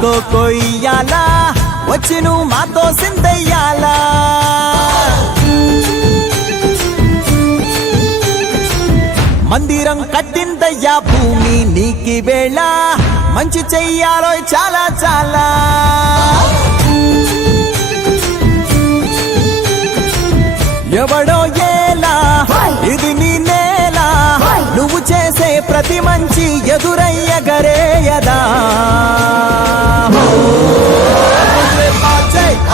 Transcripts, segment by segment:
కొయ్యాలా వచ్చి నువ్వు మాతో సిందయ్యాలా మందిరం కట్టిందయ్యా భూమి నీకి వేళ మంచి చెయ్యాలో చాలా చాలా ఎవడో ఏలా ఇది నీ నేల నువ్వు చేసే ప్రతి మంచి ఎదురయ్యగరేయదా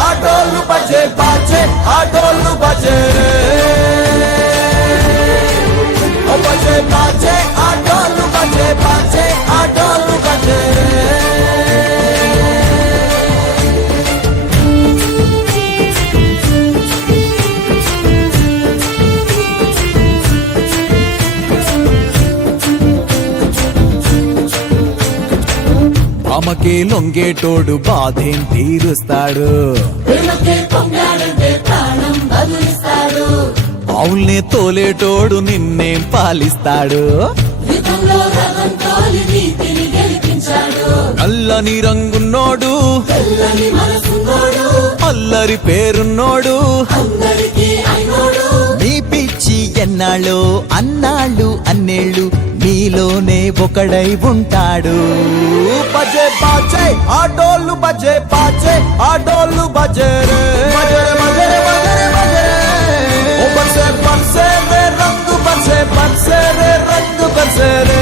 ఆటోళ్ళు బజే బాజే ఆటోళ్ళు బజే బజే బాజే ఆటోళ్ళు బజే బాజే ఆటోళ్ళు బజే అమ్మకే లొంగేటోడు బాధేం తీరుస్తాడు అవుల్నే తోలేటోడు నిన్నేం పాలిస్తాడు నల్లని రంగున్నోడు అల్లరి పేరున్నోడు నీ పిచ్చి ఎన్నాళ్ళు అన్నాళ్ళు అన్నేళ్ళు నీలోనే ఒకడై ఉంటాడు బజే బాజే ఆటోళ్ళు బజే బాజే ఆటోళ్ళు బజే రే బర్సే బర్సే రే రంగు బర్సే బర్సే రే రంగు బర్సే రే